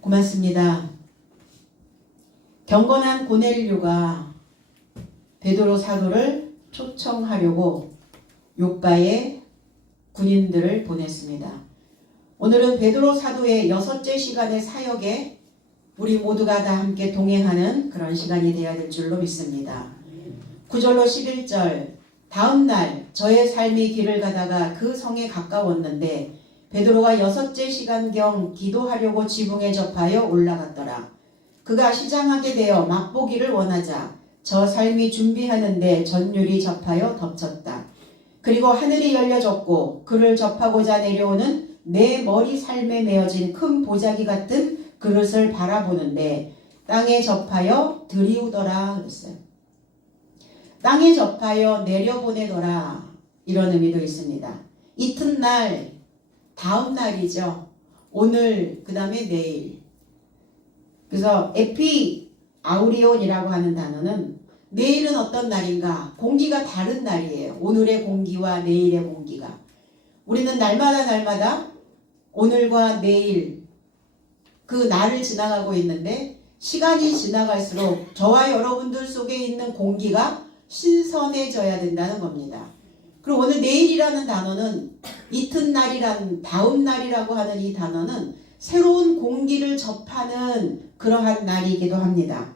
고맙습니다. 경건한 고넬료가 베드로 사도를 초청하려고 요빠에 군인들을 보냈습니다. 오늘은 베드로 사도의 6째 시간의 사역에 우리 모두가 다 함께 동행하는 그런 시간이 되어야 될 줄로 믿습니다. 9절로 11절, 다음 날 저의 삶이 길을 가다가 그 성에 가까웠는데 베드로가 6째 시간경 기도하려고 지붕에 접하여 올라갔더라. 그가 시장하게 되어 맛보기를 원하자 저 삶이 준비하는데 전율이 접하여 덮쳤다. 그리고 하늘이 열려졌고 그를 접하고자 내려오는 내 머리 삶에 메어진 큰 보자기 같은 그릇을 바라보는데 땅에 접하여 들이우더라 그랬어요. 땅에 접하여 내려보내더라, 이런 의미도 있습니다. 이튿날, 다음 날이죠. 오늘, 그 다음에 내일. 그래서 에피 아우리온이라고 하는 단어는 내일은 어떤 날인가? 공기가 다른 날이에요. 오늘의 공기와 내일의 공기가. 우리는 날마다 오늘과 내일 그 날을 지나가고 있는데 시간이 지나갈수록 저와 여러분들 속에 있는 공기가 신선해져야 된다는 겁니다. 그리고 오늘 내일이라는 단어는 이튿날이라는 다음 날이라고 하는 이 단어는 새로운 공기를 접하는 그러한 날이기도 합니다.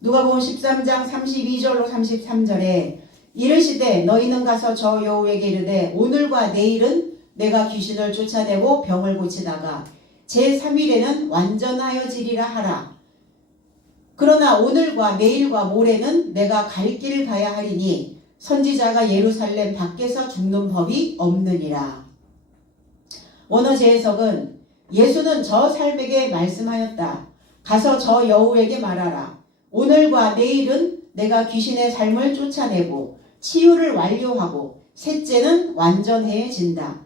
누가복음 13장 32절로 33절에 이르시되 너희는 가서 저 여우에게 이르되 오늘과 내일은 내가 귀신을 쫓아내고 병을 고치다가 제3일에는 완전하여지리라 하라. 그러나 오늘과 내일과 모레는 내가 갈 길을 가야 하리니 선지자가 예루살렘 밖에서 죽는 법이 없느니라. 원어 재해석은 예수는 저 삶에게 말씀하였다. 가서 저 여우에게 말하라. 오늘과 내일은 내가 귀신의 삶을 쫓아내고 치유를 완료하고 셋째는 완전해진다.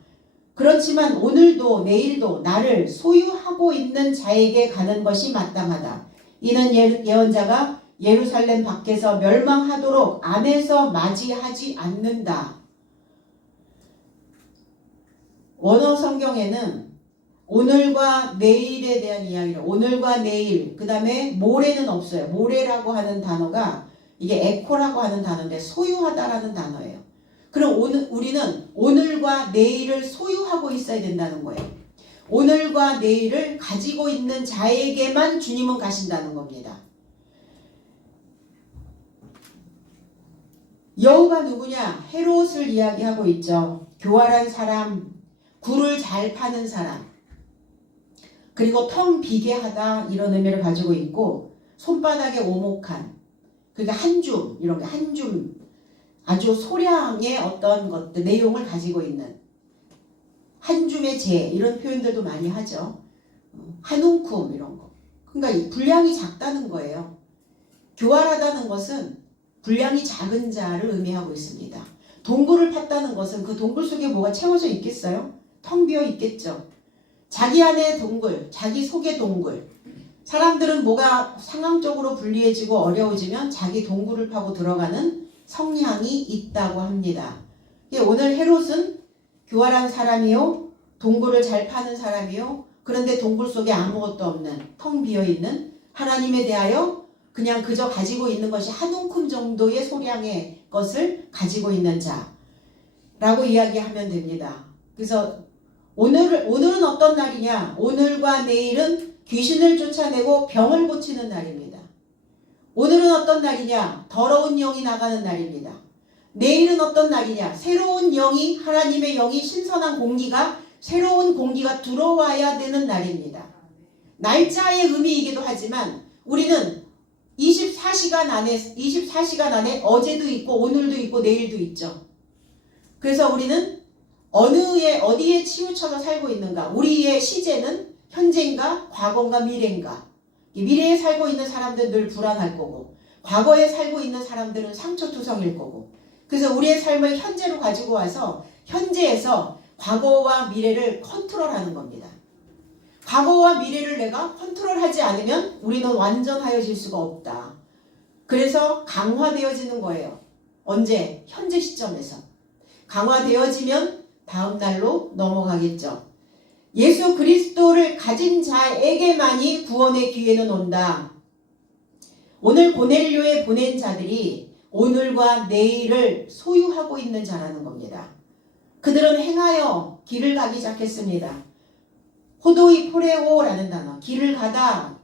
그렇지만 오늘도 내일도 나를 소유하고 있는 자에게 가는 것이 마땅하다. 이는 예언자가 예루살렘 밖에서 멸망하도록 안에서 맞이하지 않는다. 원어 성경에는 오늘과 내일에 대한 이야기를, 오늘과 내일, 그 다음에 모레는 없어요. 모레라고 하는 단어가 이게 에코라고 하는 단어인데 소유하다라는 단어예요. 그럼 우리는 오늘과 내일을 소유하고 있어야 된다는 거예요. 오늘과 내일을 가지고 있는 자에게만 주님은 가신다는 겁니다. 여우가 누구냐? 헤롯을 이야기하고 있죠. 교활한 사람, 굴을 잘 파는 사람, 그리고 텅 비게 하다, 이런 의미를 가지고 있고, 손바닥에 오목한, 그러니까 한 줌, 이런 게 한 줌, 아주 소량의 어떤 것들, 내용을 가지고 있는 한 줌의 재, 이런 표현들도 많이 하죠. 한 움큼 이런 거. 그러니까 분량이 작다는 거예요. 교활하다는 것은 분량이 작은 자를 의미하고 있습니다. 동굴을 팠다는 것은 그 동굴 속에 뭐가 채워져 있겠어요? 텅 비어 있겠죠. 자기 안에 동굴, 자기 속의 동굴. 사람들은 뭐가 상황적으로 불리해지고 어려워지면 자기 동굴을 파고 들어가는 성향이 있다고 합니다. 오늘 헤롯은 교활한 사람이요, 동굴을 잘 파는 사람이요, 그런데 동굴 속에 아무것도 없는, 텅 비어있는, 하나님에 대하여 그냥 그저 가지고 있는 것이 한 움큼 정도의 소량의 것을 가지고 있는 자라고 이야기하면 됩니다. 그래서 오늘은 어떤 날이냐? 오늘과 내일은 귀신을 쫓아내고 병을 고치는 날입니다. 오늘은 어떤 날이냐? 더러운 영이 나가는 날입니다. 내일은 어떤 날이냐? 새로운 영이, 하나님의 영이, 신선한 공기가, 새로운 공기가 들어와야 되는 날입니다. 날짜의 의미이기도 하지만 우리는 24시간 안에 어제도 있고 오늘도 있고 내일도 있죠. 그래서 우리는 어디에 치우쳐서 살고 있는가? 우리의 시제는 현재인가? 과거인가? 미래인가? 미래에 살고 있는 사람들은 늘 불안할 거고, 과거에 살고 있는 사람들은 상처투성일 거고, 그래서 우리의 삶을 현재로 가지고 와서 현재에서 과거와 미래를 컨트롤하는 겁니다. 과거와 미래를 내가 컨트롤하지 않으면 우리는 완전하여질 수가 없다. 그래서 강화되어지는 거예요. 언제? 현재 시점에서. 강화되어지면 다음 날로 넘어가겠죠. 예수 그리스도를 가진 자에게만이 구원의 기회는 온다. 오늘 고넬료에 보낸 자들이 오늘과 내일을 소유하고 있는 자라는 겁니다. 그들은 행하여 길을 가기 시작했습니다. 호도이 포레오라는 단어, 길을 가다.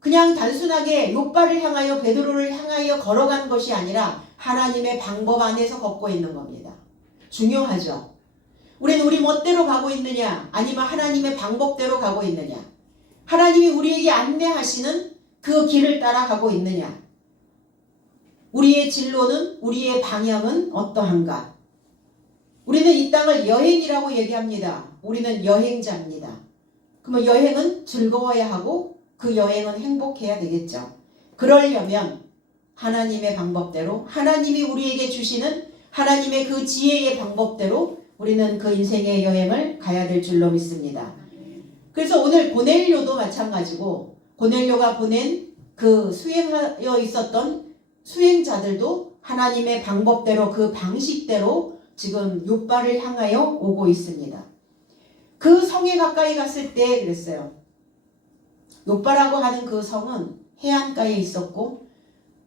그냥 단순하게 욥바를 향하여 베드로를 향하여 걸어간 것이 아니라 하나님의 방법 안에서 걷고 있는 겁니다. 중요하죠. 우리는 우리 멋대로 가고 있느냐 아니면 하나님의 방법대로 가고 있느냐, 하나님이 우리에게 안내하시는 그 길을 따라가고 있느냐, 우리의 진로는, 우리의 방향은 어떠한가. 우리는 이 땅을 여행이라고 얘기합니다. 우리는 여행자입니다. 그러면 여행은 즐거워야 하고 그 여행은 행복해야 되겠죠. 그러려면 하나님의 방법대로, 하나님이 우리에게 주시는 하나님의 그 지혜의 방법대로 우리는 그 인생의 여행을 가야 될 줄로 믿습니다. 그래서 오늘 고넬료도 마찬가지고, 고넬료가 보낸 그 수행하여 있었던 수행자들도 하나님의 방법대로, 그 방식대로 지금 욥바를 향하여 오고 있습니다. 그 성에 가까이 갔을 때 그랬어요. 욥바라고 하는 그 성은 해안가에 있었고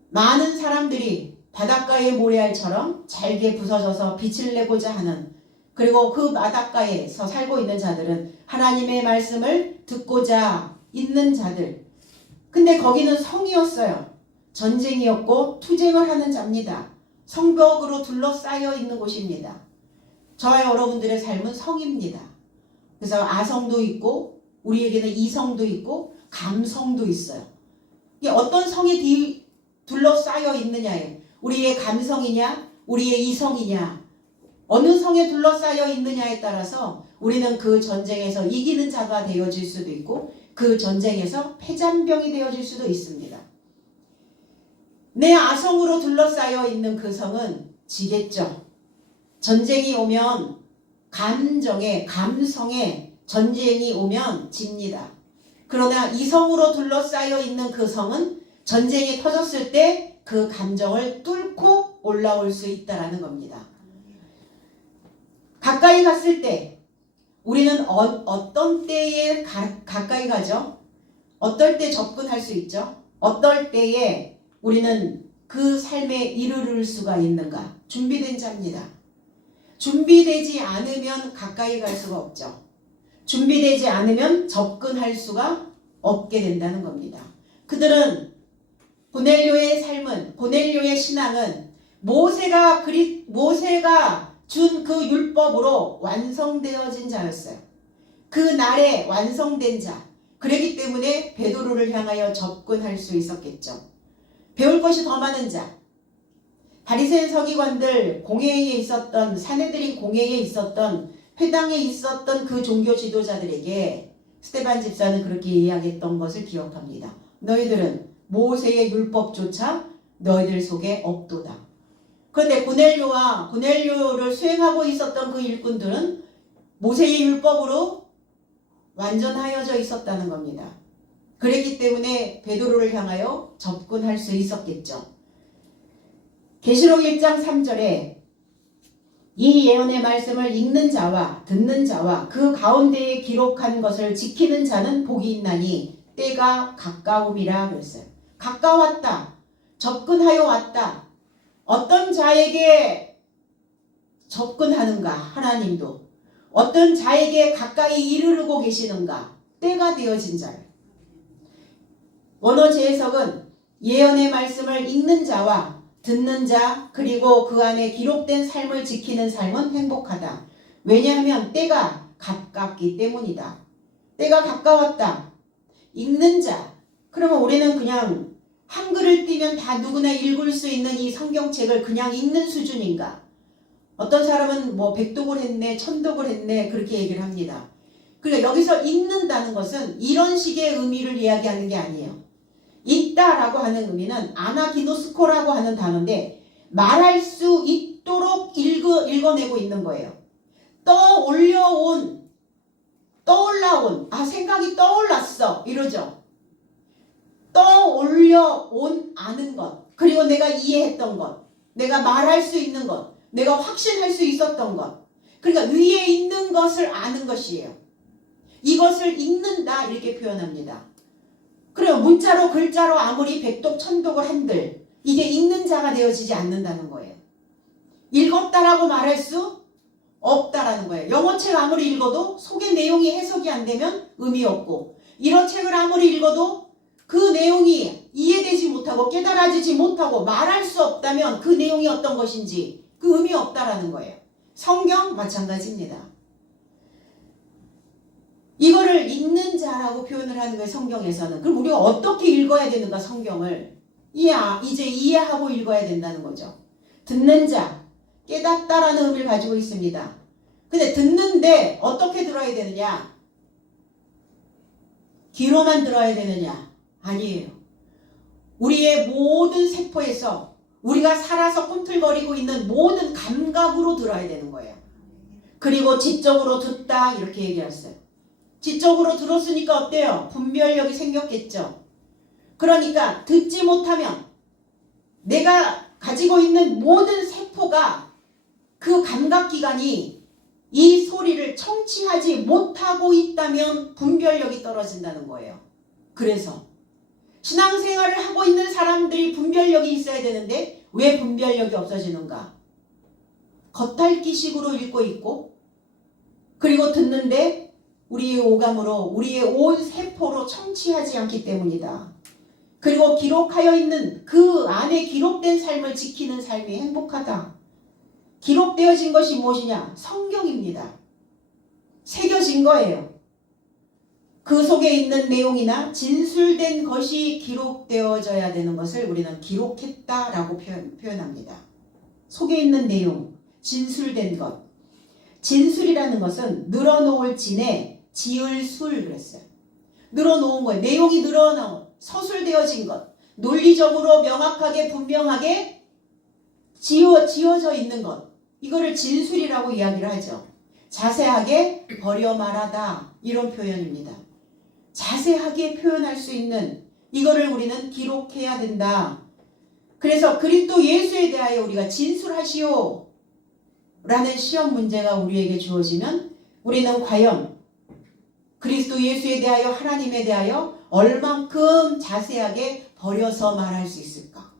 많은 사람들이 바닷가의 모래알처럼 잘게 부서져서 빛을 내고자 하는, 그리고 그 바닷가에서 살고 있는 자들은 하나님의 말씀을 듣고자 있는 자들. 근데 거기는 성이었어요. 전쟁이었고 투쟁을 하는 자입니다. 성벽으로 둘러싸여 있는 곳입니다. 저와 여러분들의 삶은 성입니다. 그래서 아성도 있고 우리에게는 이성도 있고 감성도 있어요. 이게 어떤 성에 둘러싸여 있느냐에, 우리의 감성이냐 우리의 이성이냐, 어느 성에 둘러싸여 있느냐에 따라서 우리는 그 전쟁에서 이기는 자가 되어질 수도 있고 그 전쟁에서 패잔병이 되어질 수도 있습니다. 내 아성으로 둘러싸여 있는 그 성은 지겠죠. 전쟁이 오면, 감정에, 감성에 전쟁이 오면 집니다. 그러나 이성으로 둘러싸여 있는 그 성은 전쟁이 터졌을 때 그 감정을 뚫고 올라올 수 있다는 겁니다. 가까이 갔을 때 우리는 어떤 때에 가까이 가죠? 어떨 때 접근할 수 있죠? 어떨 때에 우리는 그 삶에 이르를 수가 있는가? 준비된 자입니다. 준비되지 않으면 가까이 갈 수가 없죠. 준비되지 않으면 접근할 수가 없게 된다는 겁니다. 그들은 고넬료의 삶은, 고넬료의 신앙은 모세가 준 그 율법으로 완성되어진 자였어요. 그 날에 완성된 자. 그렇기 때문에 베드로를 향하여 접근할 수 있었겠죠. 배울 것이 더 많은 자. 바리새인 서기관들 공회에 있었던, 사내들인 공회에 있었던, 회당에 있었던 그 종교 지도자들에게 스데반 집사는 그렇게 이야기했던 것을 기억합니다. 너희들은 모세의 율법조차 너희들 속에 없도다. 그런데 고넬료를 수행하고 있었던 그 일꾼들은 모세의 율법으로 완전하여져 있었다는 겁니다. 그랬기 때문에 베드로를 향하여 접근할 수 있었겠죠. 계시록 1장 3절에 이 예언의 말씀을 읽는 자와 듣는 자와 그 가운데에 기록한 것을 지키는 자는 복이 있나니 때가 가까움이라 그랬어요. 가까웠다. 접근하여 왔다. 어떤 자에게 접근하는가? 하나님도. 어떤 자에게 가까이 이르르고 계시는가? 때가 되어진 자예요. 원어 재해석은 예언의 말씀을 읽는 자와 듣는 자, 그리고 그 안에 기록된 삶을 지키는 삶은 행복하다. 왜냐하면 때가 가깝기 때문이다. 때가 가까웠다. 읽는 자. 그러면 우리는 그냥 한글을 띄면 다 누구나 읽을 수 있는 이 성경책을 그냥 읽는 수준인가? 어떤 사람은 뭐 백독을 했네, 천독을 했네, 그렇게 얘기를 합니다. 그러니까 여기서 읽는다는 것은 이런 식의 의미를 이야기하는 게 아니에요. 읽다라고 하는 의미는 아나기노스코라고 하는 단어인데 말할 수 있도록 읽어내고 있는 거예요. 떠올라온, 생각이 떠올랐어, 이러죠. 떠올려온 아는 것, 그리고 내가 이해했던 것, 내가 말할 수 있는 것, 내가 확신할 수 있었던 것, 그러니까 위에 있는 것을 아는 것이에요. 이것을 읽는다 이렇게 표현합니다. 그래요. 문자로 글자로 아무리 백독 천독을 한들 이게 읽는 자가 되어지지 않는다는 거예요. 읽었다라고 말할 수 없다라는 거예요. 영어책 아무리 읽어도 속의 내용이 해석이 안 되면 의미 없고, 이런 책을 아무리 읽어도 그 내용이 이해되지 못하고 깨달아지지 못하고 말할 수 없다면 그 내용이 어떤 것인지 그 의미 없다라는 거예요. 성경 마찬가지입니다. 이거를 읽는 자라고 표현을 하는 거예요. 성경에서는. 그럼 우리가 어떻게 읽어야 되는가? 성경을 이제 이해하고 읽어야 된다는 거죠. 듣는 자, 깨닫다라는 의미를 가지고 있습니다. 근데 듣는데 어떻게 들어야 되느냐? 귀로만 들어야 되느냐? 아니에요. 우리의 모든 세포에서 우리가 살아서 꿈틀거리고 있는 모든 감각으로 들어야 되는 거예요. 그리고 지적으로 듣다 이렇게 얘기했어요. 지적으로 들었으니까 어때요? 분별력이 생겼겠죠. 그러니까 듣지 못하면 내가 가지고 있는 모든 세포가 그 감각기관이 이 소리를 청취하지 못하고 있다면 분별력이 떨어진다는 거예요. 그래서 신앙생활을 하고 있는 사람들이 분별력이 있어야 되는데 왜 분별력이 없어지는가? 겉핥기식으로 읽고 있고, 그리고 듣는데 우리의 오감으로 우리의 온 세포로 청취하지 않기 때문이다. 그리고 기록하여 있는 그 안에 기록된 삶을 지키는 삶이 행복하다. 기록되어진 것이 무엇이냐? 성경입니다. 새겨진 거예요. 그 속에 있는 내용이나 진술된 것이 기록되어져야 되는 것을 우리는 기록했다라고 표현합니다. 속에 있는 내용, 진술된 것. 진술이라는 것은 늘어놓을 진에 지을 술 그랬어요. 늘어놓은 거예요. 내용이 늘어나온, 서술되어진 것. 논리적으로 명확하게 분명하게 지어져 있는 것. 이거를 진술이라고 이야기를 하죠. 자세하게 버려 말하다 이런 표현입니다. 자세하게 표현할 수 있는 이거를 우리는 기록해야 된다. 그래서 그리스도 예수에 대하여 우리가 진술하시오 라는 시험 문제가 우리에게 주어지면 우리는 과연 그리스도 예수에 대하여 하나님에 대하여 얼만큼 자세하게 버려서 말할 수 있을까?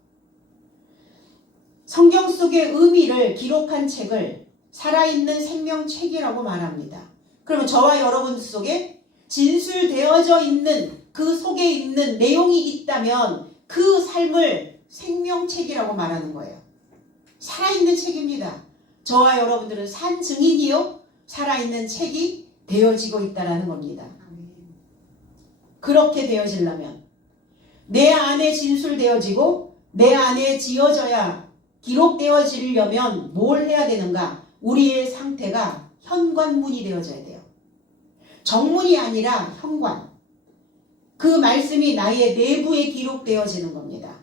성경 속의 의미를 기록한 책을 살아있는 생명책이라고 말합니다. 그러면 저와 여러분 속에 진술되어져 있는 그 속에 있는 내용이 있다면 그 삶을 생명책이라고 말하는 거예요. 살아있는 책입니다. 저와 여러분들은 산 증인이요 살아있는 책이 되어지고 있다는 겁니다. 그렇게 되어지려면 내 안에 진술되어지고 내 안에 지어져야 기록되어지려면 뭘 해야 되는가? 우리의 상태가 현관문이 되어져야 돼요. 정문이 아니라 현관. 그 말씀이 나의 내부에 기록되어지는 겁니다.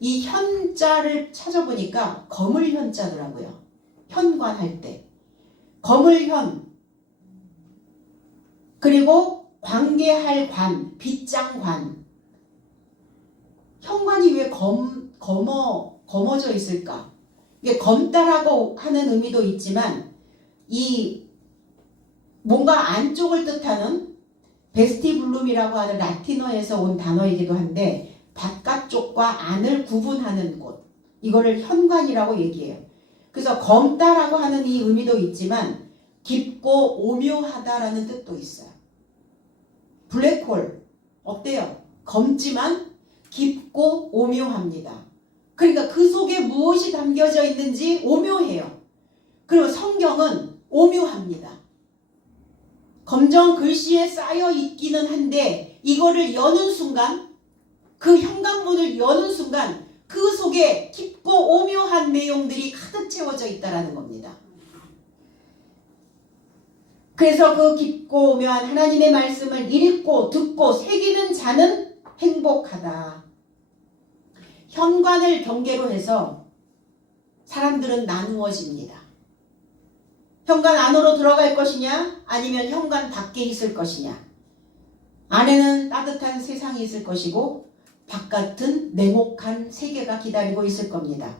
이 현자를 찾아보니까 거물현자더라고요. 현관할 때. 거물현. 그리고 관계할 관, 빗장관. 현관이 왜 검어져 있을까? 이게 검다라고 하는 의미도 있지만 이 뭔가 안쪽을 뜻하는 베스티블룸이라고 하는 라틴어에서 온 단어이기도 한데 바깥쪽과 안을 구분하는 곳. 이거를 현관이라고 얘기해요. 그래서 검다라고 하는 이 의미도 있지만 깊고 오묘하다라는 뜻도 있어요. 블랙홀 어때요? 검지만 깊고 오묘합니다. 그러니까 그 속에 무엇이 담겨져 있는지 오묘해요. 그리고 성경은 오묘합니다. 검정 글씨에 쌓여 있기는 한데 이거를 여는 순간, 그 현관문을 여는 순간 그 속에 깊고 오묘한 내용들이 가득 채워져 있다는 겁니다. 그래서 그 깊고 오묘한 하나님의 말씀을 읽고 듣고 새기는 자는 행복하다. 현관을 경계로 해서 사람들은 나누어집니다. 현관 안으로 들어갈 것이냐 아니면 현관 밖에 있을 것이냐. 안에는 따뜻한 세상이 있을 것이고 바깥은 냉혹한 세계가 기다리고 있을 겁니다.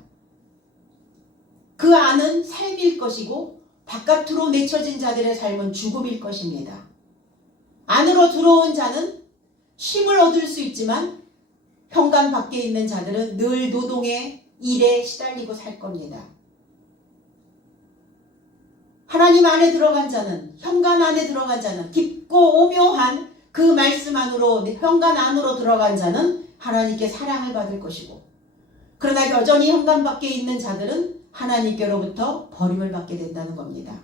그 안은 삶일 것이고 바깥으로 내쳐진 자들의 삶은 죽음일 것입니다. 안으로 들어온 자는 쉼을 얻을 수 있지만 현관 밖에 있는 자들은 늘 노동의 일에 시달리고 살 겁니다. 하나님 안에 들어간 자는, 현관 안에 들어간 자는, 깊고 오묘한 그 말씀 안으로, 현관 안으로 들어간 자는 하나님께 사랑을 받을 것이고, 그러나 여전히 현관 밖에 있는 자들은 하나님께로부터 버림을 받게 된다는 겁니다.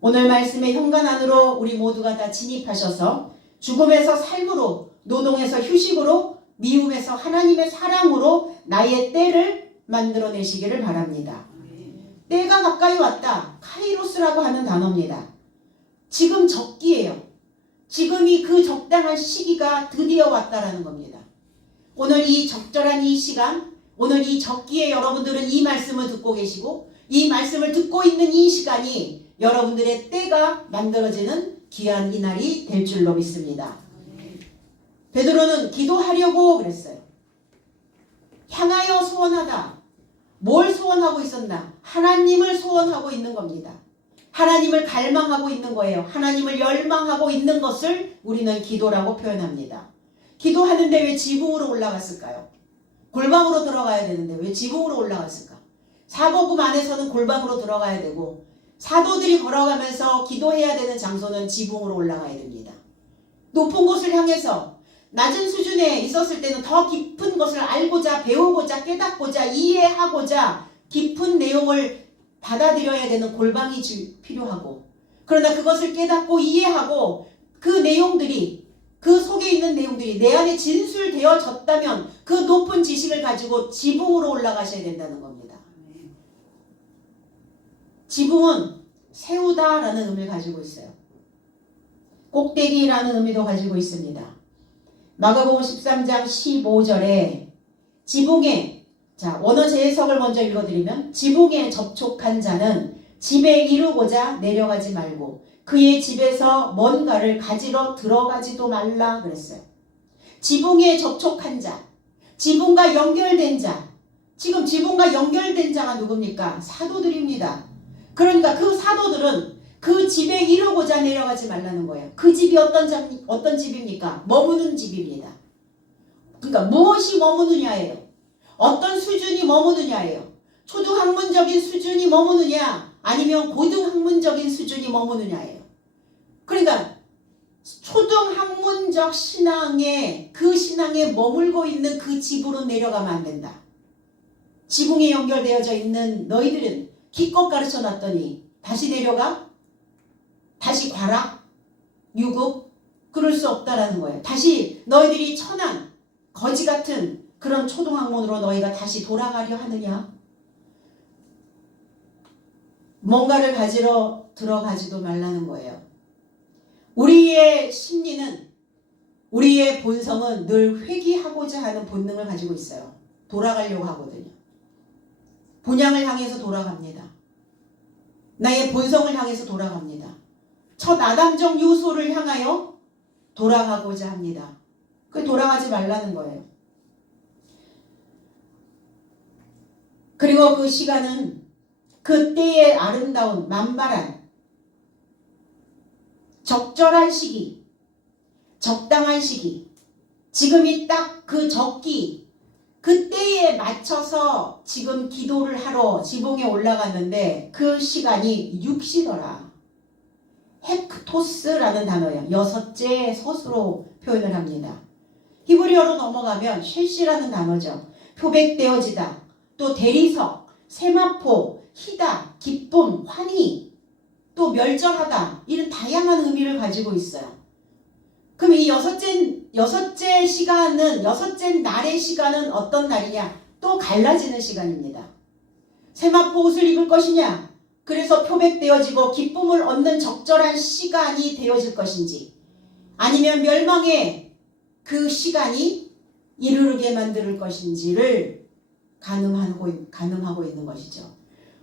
오늘 말씀의 현관 안으로 우리 모두가 다 진입하셔서 죽음에서 삶으로, 노동에서 휴식으로, 미움에서 하나님의 사랑으로 나의 때를 만들어내시기를 바랍니다. 때가 가까이 왔다. 카이로스라고 하는 단어입니다. 지금 적기예요. 지금이 그 적당한 시기가 드디어 왔다라는 겁니다. 오늘 이 적절한 이 시간, 오늘 이 적기에 여러분들은 이 말씀을 듣고 계시고, 이 말씀을 듣고 있는 이 시간이 여러분들의 때가 만들어지는 귀한 이날이 될 줄로 믿습니다. 베드로는 기도하려고 그랬어요. 향하여 소원하다. 뭘 소원하고 있었나? 하나님을 소원하고 있는 겁니다. 하나님을 갈망하고 있는 거예요. 하나님을 열망하고 있는 것을 우리는 기도라고 표현합니다. 기도하는데 왜 지붕으로 올라갔을까요? 골방으로 들어가야 되는데 왜 지붕으로 올라갔을까? 사복음 안에서는 골방으로 들어가야 되고, 사도들이 걸어가면서 기도해야 되는 장소는 지붕으로 올라가야 됩니다. 높은 곳을 향해서 낮은 수준에 있었을 때는 더 깊은 것을 알고자, 배우고자, 깨닫고자, 이해하고자 깊은 내용을 받아들여야 되는 골방이 필요하고, 그러나 그것을 깨닫고 이해하고 그 내용들이, 그 속에 있는 내용들이 내 안에 진술되어졌다면 그 높은 지식을 가지고 지붕으로 올라가셔야 된다는 겁니다. 지붕은 세우다라는 의미를 가지고 있어요. 꼭대기라는 의미도 가지고 있습니다. 마가복음 13장 15절에 지붕에, 자, 원어 재해석을 먼저 읽어드리면, 지붕에 접촉한 자는 집에 이르고자 내려가지 말고 그의 집에서 뭔가를 가지러 들어가지도 말라 그랬어요. 지붕에 접촉한 자, 지붕과 연결된 자, 지금 지붕과 연결된 자가 누굽니까? 사도들입니다. 그러니까 그 사도들은 그 집에 이르고자 내려가지 말라는 거예요. 그 집이 어떤 집입니까? 머무는 집입니다. 그러니까 무엇이 머무느냐예요. 어떤 수준이 머무느냐예요. 초등학문적인 수준이 머무느냐, 아니면 고등학문적인 수준이 머무느냐예요. 그러니까 초등학문적 신앙에, 그 신앙에 머물고 있는 그 집으로 내려가면 안 된다. 지붕에 연결되어져 있는 너희들은 기껏 가르쳐 놨더니 다시 내려가? 다시 과락? 유급? 그럴 수 없다라는 거예요. 다시 너희들이 천한, 거지 같은 그런 초등학문으로 너희가 다시 돌아가려 하느냐? 뭔가를 가지러 들어가지도 말라는 거예요. 우리의 심리는, 우리의 본성은 늘 회귀하고자 하는 본능을 가지고 있어요. 돌아가려고 하거든요. 본향을 향해서 돌아갑니다. 나의 본성을 향해서 돌아갑니다. 첫 아담적 요소를 향하여 돌아가고자 합니다. 그 돌아가지 말라는 거예요. 그리고 그 시간은 그때의 아름다운 만발한 적절한 시기, 적당한 시기, 지금이 딱 그 적기, 그때에 맞춰서 지금 기도를 하러 지붕에 올라갔는데 그 시간이 6시더라. 헥토스라는 단어예요. 여섯째 섯으로 표현을 합니다. 히브리어로 넘어가면 쉘시라는 단어죠. 표백되어지다, 또 대리석, 세마포, 희다, 기쁨, 환희, 또 멸절하다, 이런 다양한 의미를 가지고 있어요. 그럼 이 여섯째 시간은, 여섯째 날의 시간은 어떤 날이냐? 또 갈라지는 시간입니다. 세마포 옷을 입을 것이냐? 그래서 표백되어지고 기쁨을 얻는 적절한 시간이 되어질 것인지, 아니면 멸망의 그 시간이 이르르게 만들 것인지를 가늠하고 있는 것이죠.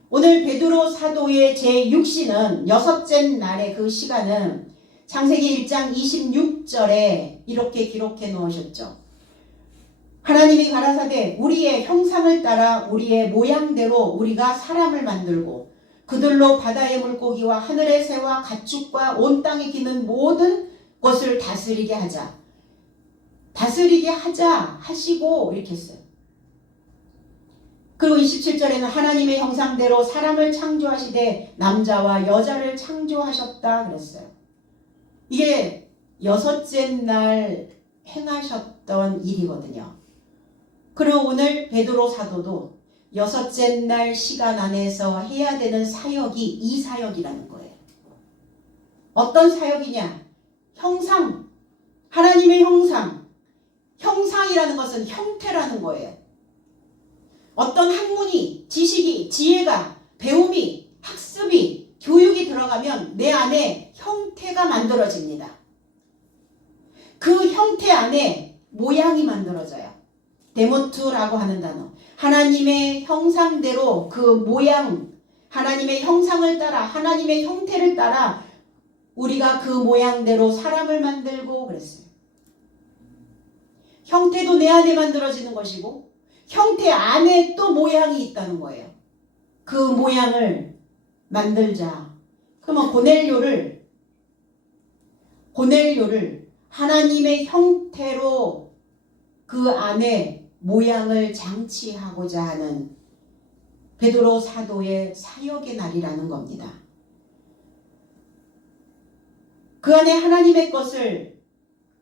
오늘 베드로 사도의 제6시는 여섯째 날의 그 시간은 창세기 1장 26절에 이렇게 기록해 놓으셨죠. 하나님이 가라사대 우리의 형상을 따라 우리의 모양대로 우리가 사람을 만들고 그들로 바다의 물고기와 하늘의 새와 가축과 온 땅에 기는 모든 것을 다스리게 하자. 다스리게 하자 하시고 이렇게 했어요. 그리고 27절에는 하나님의 형상대로 사람을 창조하시되 남자와 여자를 창조하셨다 그랬어요. 이게 여섯째 날 행하셨던 일이거든요. 그리고 오늘 베드로 사도도 여섯째 날 시간 안에서 해야 되는 사역이 이 사역이라는 거예요. 어떤 사역이냐? 형상, 하나님의 형상. 형상이라는 것은 형태라는 거예요. 어떤 학문이, 지식이, 지혜가, 배움이, 학습이, 교육이 들어가면 내 안에 형태가 만들어집니다. 그 형태 안에 모양이 만들어져요. 데모트라고 하는 단어. 하나님의 형상대로 그 모양, 하나님의 형상을 따라, 하나님의 형태를 따라 우리가 그 모양대로 사람을 만들고 그랬어요. 형태도 내 안에 만들어지는 것이고 형태 안에 또 모양이 있다는 거예요. 그 모양을 만들자. 그러면 고넬료를 하나님의 형태로 그 안에 모양을 장치하고자 하는 베드로 사도의 사역의 날이라는 겁니다. 그 안에 하나님의 것을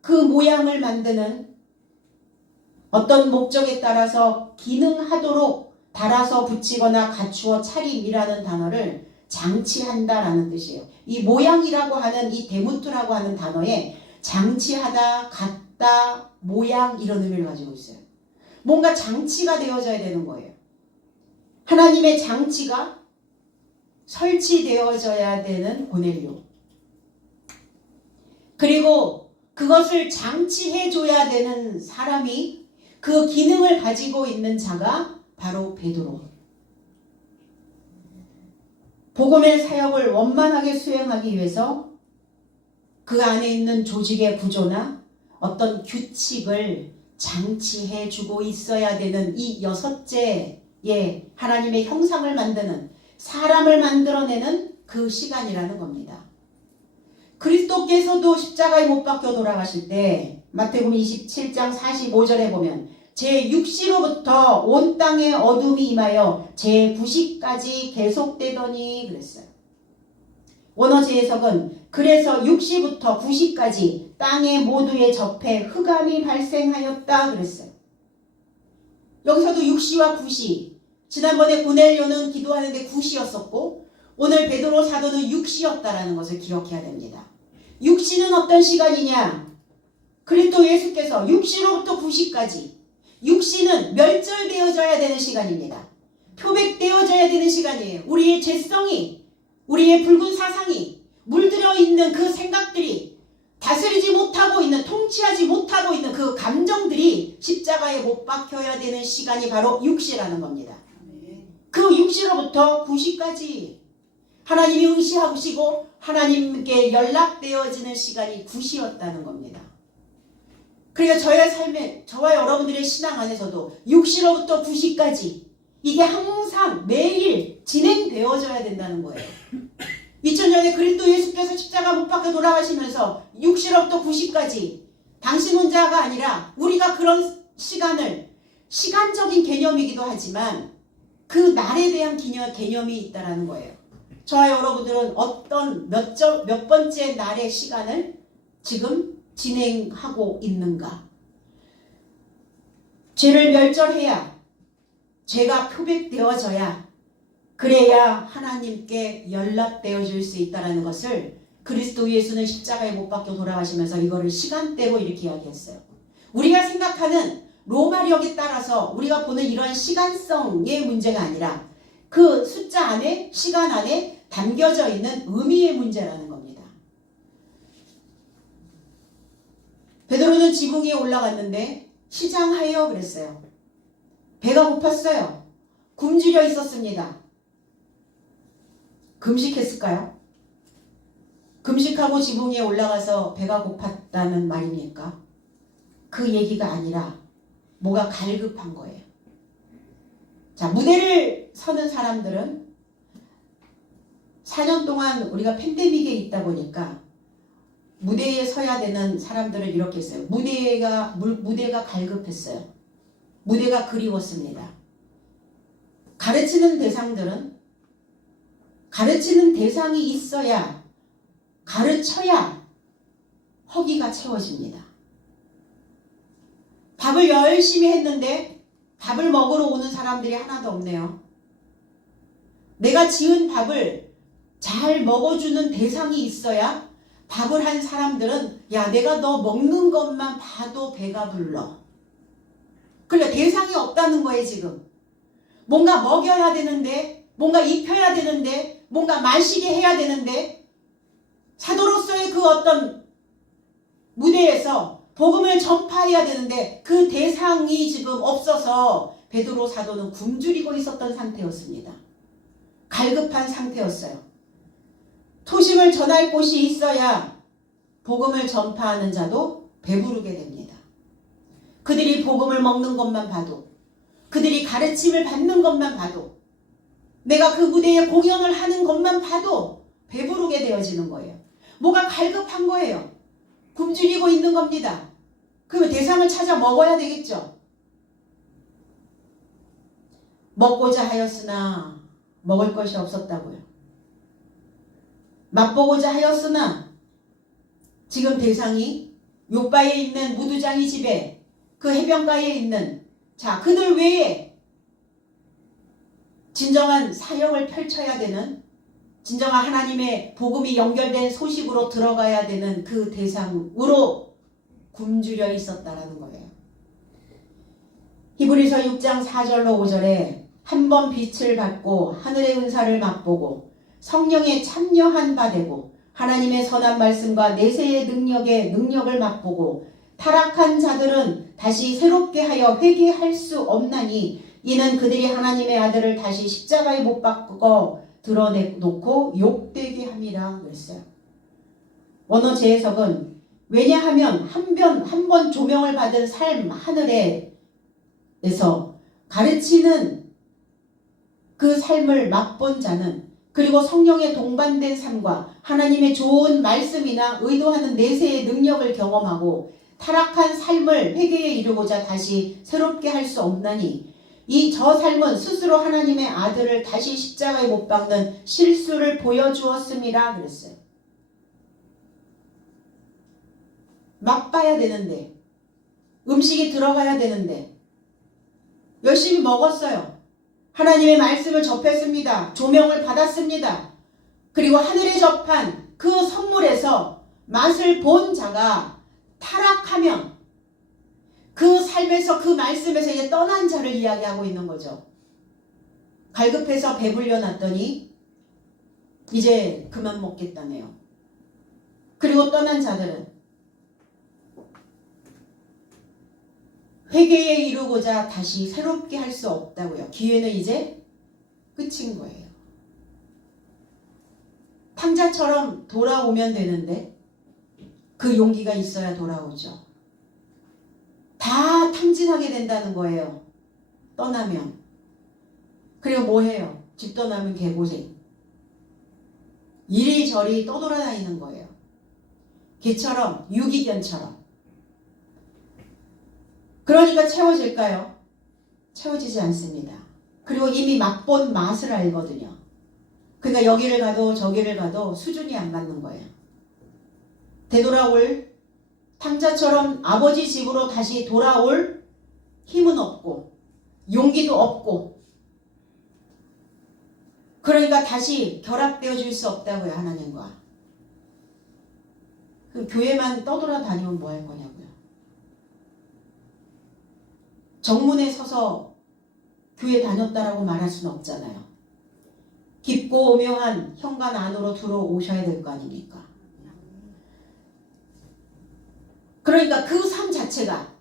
그 모양을 만드는 어떤 목적에 따라서 기능하도록 달아서 붙이거나 갖추어 차림이라는 단어를 장치한다라는 뜻이에요. 이 모양이라고 하는 이 데모트라고 하는 단어에 장치하다, 갖다, 모양 이런 의미를 가지고 있어요. 뭔가 장치가 되어져야 되는 거예요. 하나님의 장치가 설치되어져야 되는 고넬료. 그리고 그것을 장치해줘야 되는 사람이 그 기능을 가지고 있는 자가 바로 베드로. 복음의 사역을 원만하게 수행하기 위해서 그 안에 있는 조직의 구조나 어떤 규칙을 장치해주고 있어야 되는 이 여섯째의 하나님의 형상을 만드는 사람을 만들어내는 그 시간이라는 겁니다. 그리스도께서도 십자가에 못 박혀 돌아가실 때 마태복음 27장 45절에 보면 제6시로부터 온 땅에 어둠이 임하여 제9시까지 계속되더니 그랬어요. 원어지 해석은 그래서 6시부터 9시까지 땅의 모두에 접해 흑암이 발생하였다 그랬어요. 여기서도 6시와 9시. 지난번에 고넬료는 기도하는데 9시였었고 오늘 베드로 사도는 6시였다라는 것을 기억해야 됩니다. 6시는 어떤 시간이냐? 그리스도 예수께서 6시로부터 9시까지 6시는 멸절되어져야 되는 시간입니다. 표백되어져야 되는 시간이에요. 우리의 죄성이, 우리의 붉은 사상이 물들어 있는 그 생각들이 다스리지 못하고 있는, 통치하지 못하고 있는 그 감정들이 십자가에 못 박혀야 되는 시간이 바로 6시라는 겁니다. 그 6시로부터 9시까지 하나님이 응시하시고 하나님께 연락되어지는 시간이 9시였다는 겁니다. 그러니까 저의 삶에, 저와 여러분들의 신앙 안에서도 6시로부터 9시까지 이게 항상 매일 진행되어져야 된다는 거예요. 2000년에 그리스도 예수께서 십자가 못 박혀 돌아가시면서 6시로부터 9시까지 당신 혼자가 아니라 우리가 그런 시간을, 시간적인 개념이기도 하지만 그 날에 대한 개념이 있다는 거예요. 저와 여러분들은 어떤 몇 번째 날의 시간을 지금 진행하고 있는가? 죄를 멸절해야, 죄가 표백되어져야, 그래야 하나님께 연락되어질 수 있다는 것을 그리스도 예수는 십자가에 못 박혀 돌아가시면서 이거를 시간대로 이렇게 이야기했어요. 우리가 생각하는 로마력에 따라서 우리가 보는 이러한 시간성의 문제가 아니라 그 숫자 안에, 시간 안에 담겨져 있는 의미의 문제라는 겁니다. 베드로는 지붕 위에 올라갔는데 시장하여 그랬어요. 배가 고팠어요. 굶주려 있었습니다. 금식했을까요? 금식하고 지붕 위에 올라가서 배가 고팠다는 말입니까? 그 얘기가 아니라 뭐가 갈급한 거예요. 자, 무대를 서는 사람들은 4년 동안 우리가 팬데믹에 있다 보니까 무대에 서야 되는 사람들을 이렇게 했어요. 무대가 갈급했어요. 무대가 그리웠습니다. 가르치는 대상이 있어야, 가르쳐야 허기가 채워집니다. 밥을 열심히 했는데 밥을 먹으러 오는 사람들이 하나도 없네요. 내가 지은 밥을 잘 먹어주는 대상이 있어야 밥을 한 사람들은 야, 내가 너 먹는 것만 봐도 배가 불러. 그러니까 대상이 없다는 거예요. 지금 뭔가 먹여야 되는데, 뭔가 입혀야 되는데, 뭔가 마시게 해야 되는데, 사도로서의 그 어떤 무대에서 복음을 전파해야 되는데 그 대상이 지금 없어서 베드로 사도는 굶주리고 있었던 상태였습니다. 갈급한 상태였어요. 토심을 전할 곳이 있어야 복음을 전파하는 자도 배부르게 됩니다. 그들이 복음을 먹는 것만 봐도, 그들이 가르침을 받는 것만 봐도, 내가 그 무대에 공연을 하는 것만 봐도 배부르게 되어지는 거예요. 뭐가 갈급한 거예요. 굶주리고 있는 겁니다. 그러면 대상을 찾아 먹어야 되겠죠. 먹고자 하였으나 먹을 것이 없었다고요. 맛보고자 하였으나 지금 대상이 요바에 있는 무두장이 집에, 그 해변가에 있는 그들 외에 진정한 사역을 펼쳐야 되는, 진정한 하나님의 복음이 연결된 소식으로 들어가야 되는 그 대상으로 굶주려 있었다라는 거예요. 히브리서 6장 4절로 5절에 한 번 빛을 받고 하늘의 은사를 맛보고 성령에 참여한 바 되고 하나님의 선한 말씀과 내세의 능력을 맛보고 타락한 자들은 다시 새롭게 하여 회개할 수 없나니 이는 그들이 하나님의 아들을 다시 십자가에 못 박고 드러내놓고 욕되게 함이라 그랬어요. 원어 재해석은 왜냐하면 한 번 조명을 받은 삶 하늘에서 가르치는 그 삶을 맛본 자는, 그리고 성령에 동반된 삶과 하나님의 좋은 말씀이나 의도하는 내세의 능력을 경험하고 타락한 삶을 회개에 이르고자 다시 새롭게 할 수 없나니 저 삶은 스스로 하나님의 아들을 다시 십자가에 못 박는 실수를 보여주었음이라 그랬어요. 맛봐야 되는데, 음식이 들어가야 되는데 열심히 먹었어요. 하나님의 말씀을 접했습니다. 조명을 받았습니다. 그리고 하늘에 접한 그 선물에서 맛을 본 자가 타락하면 그 삶에서, 그 말씀에서 이제 떠난 자를 이야기하고 있는 거죠. 갈급해서 배불려 놨더니 이제 그만 먹겠다네요. 그리고 떠난 자들은 회개에 이르고자 다시 새롭게 할 수 없다고요. 기회는 이제 끝인 거예요. 탕자처럼 돌아오면 되는데 그 용기가 있어야 돌아오죠. 다 탕진하게 된다는 거예요. 떠나면. 그리고 뭐 해요? 집 떠나면 개고생. 이리저리 떠돌아다니는 거예요. 개처럼, 유기견처럼. 그러니까 채워질까요? 채워지지 않습니다. 그리고 이미 맛본 맛을 알거든요. 그러니까 여기를 가도 저기를 가도 수준이 안 맞는 거예요. 되돌아올, 탕자처럼 아버지 집으로 다시 돌아올 힘은 없고 용기도 없고, 그러니까 다시 결합되어 줄 수 없다고요. 하나님과. 그럼 교회만 떠돌아다니면 뭐 할 거냐고요. 정문에 서서 교회 다녔다라고 말할 수는 없잖아요. 깊고 오묘한 현관 안으로 들어오셔야 될 거 아닙니까? 그러니까 그 삶 자체가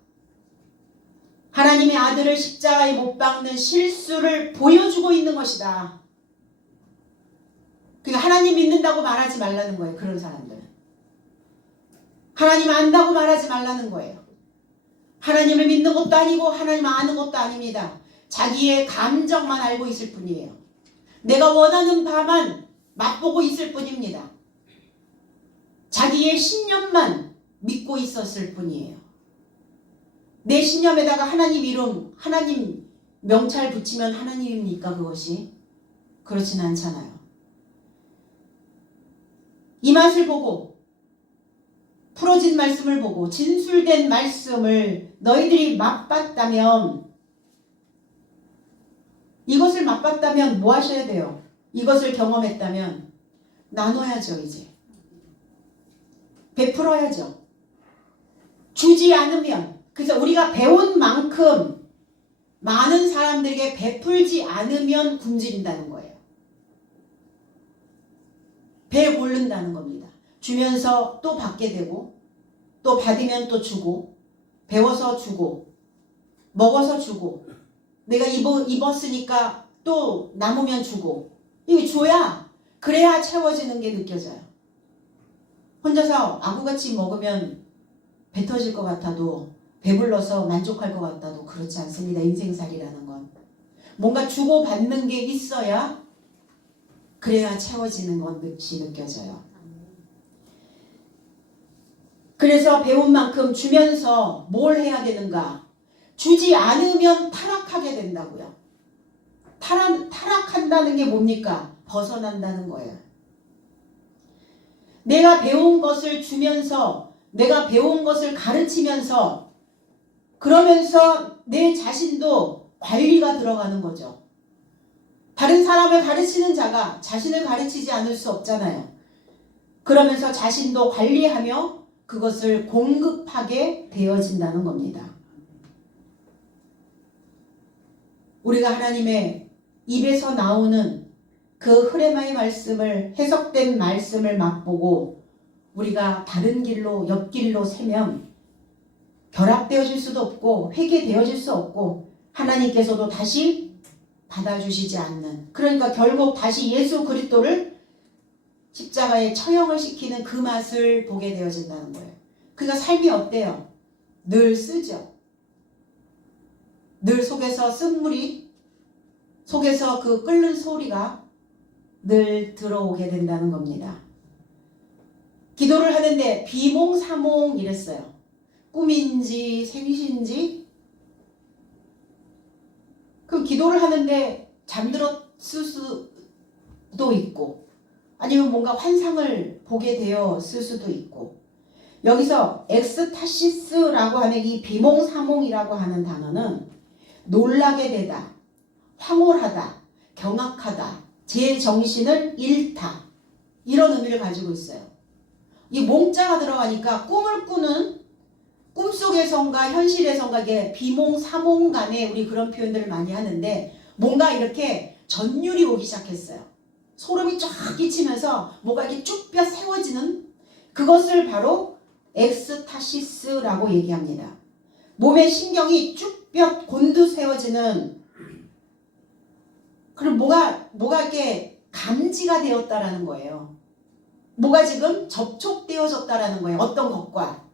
하나님의 아들을 십자가에 못 박는 실수를 보여주고 있는 것이다. 그러니까 하나님 믿는다고 말하지 말라는 거예요. 그런 사람들은. 하나님 안다고 말하지 말라는 거예요. 하나님을 믿는 것도 아니고 하나님 아는 것도 아닙니다. 자기의 감정만 알고 있을 뿐이에요. 내가 원하는 바만 맛보고 있을 뿐입니다. 자기 자기의 신념만 믿고 있었을 뿐이에요. 내 신념에다가 하나님 이름, 하나님 명찰 붙이면 하나님입니까 그것이? 그렇진 않잖아요. 이 맛을 보고 풀어진 말씀을 보고 진술된 말씀을 너희들이 맛봤다면, 이것을 맛봤다면 뭐 하셔야 돼요? 이것을 경험했다면 나눠야죠. 이제 베풀어야죠. 주지 않으면, 그래서 우리가 배운 만큼 많은 사람들에게 베풀지 않으면 굶주린다는 거예요. 배 고른다는 겁니다. 주면서 또 받게 되고, 또 받으면 또 주고, 배워서 주고, 먹어서 주고, 내가 입었으니까 또 남으면 주고, 이거 줘야, 그래야 채워지는 게 느껴져요. 혼자서 아구같이 먹으면 배 터질 것 같아도, 배불러서 만족할 것 같아도 그렇지 않습니다. 인생살이라는 건 뭔가 주고받는 게 있어야, 그래야 채워지는 것이 느껴져요. 그래서 배운 만큼 주면서 뭘 해야 되는가? 주지 않으면 타락하게 된다고요. 타락한다는 게 뭡니까? 벗어난다는 거예요. 내가 배운 것을 주면서, 내가 배운 것을 가르치면서, 그러면서 내 자신도 관리가 들어가는 거죠. 다른 사람을 가르치는 자가 자신을 가르치지 않을 수 없잖아요. 그러면서 자신도 관리하며 그것을 공급하게 되어진다는 겁니다. 우리가 하나님의 입에서 나오는 그 흐레마의 말씀을, 해석된 말씀을 맛보고 우리가 다른 길로, 옆길로 세면 결합되어질 수도 없고 회개되어질 수 없고 하나님께서도 다시 받아주시지 않는, 그러니까 결국 다시 예수 그리스도를 십자가에 처형을 시키는 그 맛을 보게 되어진다는 거예요. 그러니까 삶이 어때요? 늘 쓰죠. 늘 속에서 쓴물이, 속에서 그 끓는 소리가 늘 들어오게 된다는 겁니다. 기도를 하는데 비몽사몽 이랬어요. 꿈인지 생신지, 그 기도를 하는데 잠들었을 수도 있고 아니면 뭔가 환상을 보게 되었을 수도 있고, 여기서 엑스타시스라고 하는 이 비몽사몽이라고 하는 단어는 놀라게 되다, 황홀하다, 경악하다, 제 정신을 잃다, 이런 의미를 가지고 있어요. 이 몽자가 들어가니까 꿈을 꾸는, 꿈속에선가 현실에선가 이게 비몽사몽 간에 우리 그런 표현들을 많이 하는데, 뭔가 이렇게 전율이 오기 시작했어요. 소름이 쫙 끼치면서 뭐가 이렇게 쭉 뼈 세워지는, 그것을 바로 엑스타시스라고 얘기합니다. 몸의 신경이 쭉 뼈 곤두세워지는, 그럼 뭐가 이렇게 감지가 되었다라는 거예요. 뭐가 지금 접촉되어졌다라는 거예요. 어떤 것과.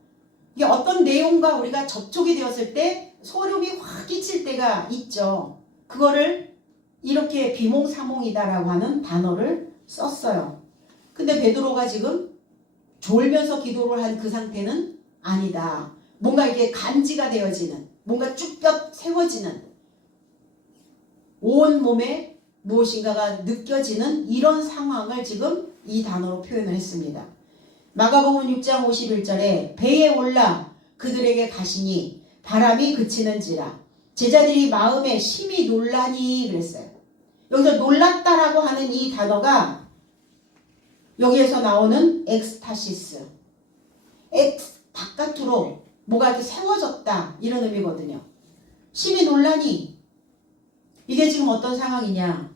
이게 어떤 내용과 우리가 접촉이 되었을 때 소름이 확 끼칠 때가 있죠. 그거를 이렇게 비몽사몽이다라고 하는 단어를 썼어요. 근데 베드로가 지금 졸면서 기도를 한 그 상태는 아니다. 뭔가 이게 감지가 되어지는, 뭔가 쭉 뼈 세워지는, 온 몸에 무엇인가가 느껴지는 이런 상황을 지금 이 단어로 표현을 했습니다. 마가복음 6장 51절에 배에 올라 그들에게 가시니 바람이 그치는지라 제자들이 마음에 심히 놀라니 그랬어요. 여기서 놀랐다라고 하는 이 단어가 여기에서 나오는 엑스타시스, 바깥으로 뭐가 이렇게 세워졌다, 이런 의미거든요. 심히 놀라니, 이게 지금 어떤 상황이냐?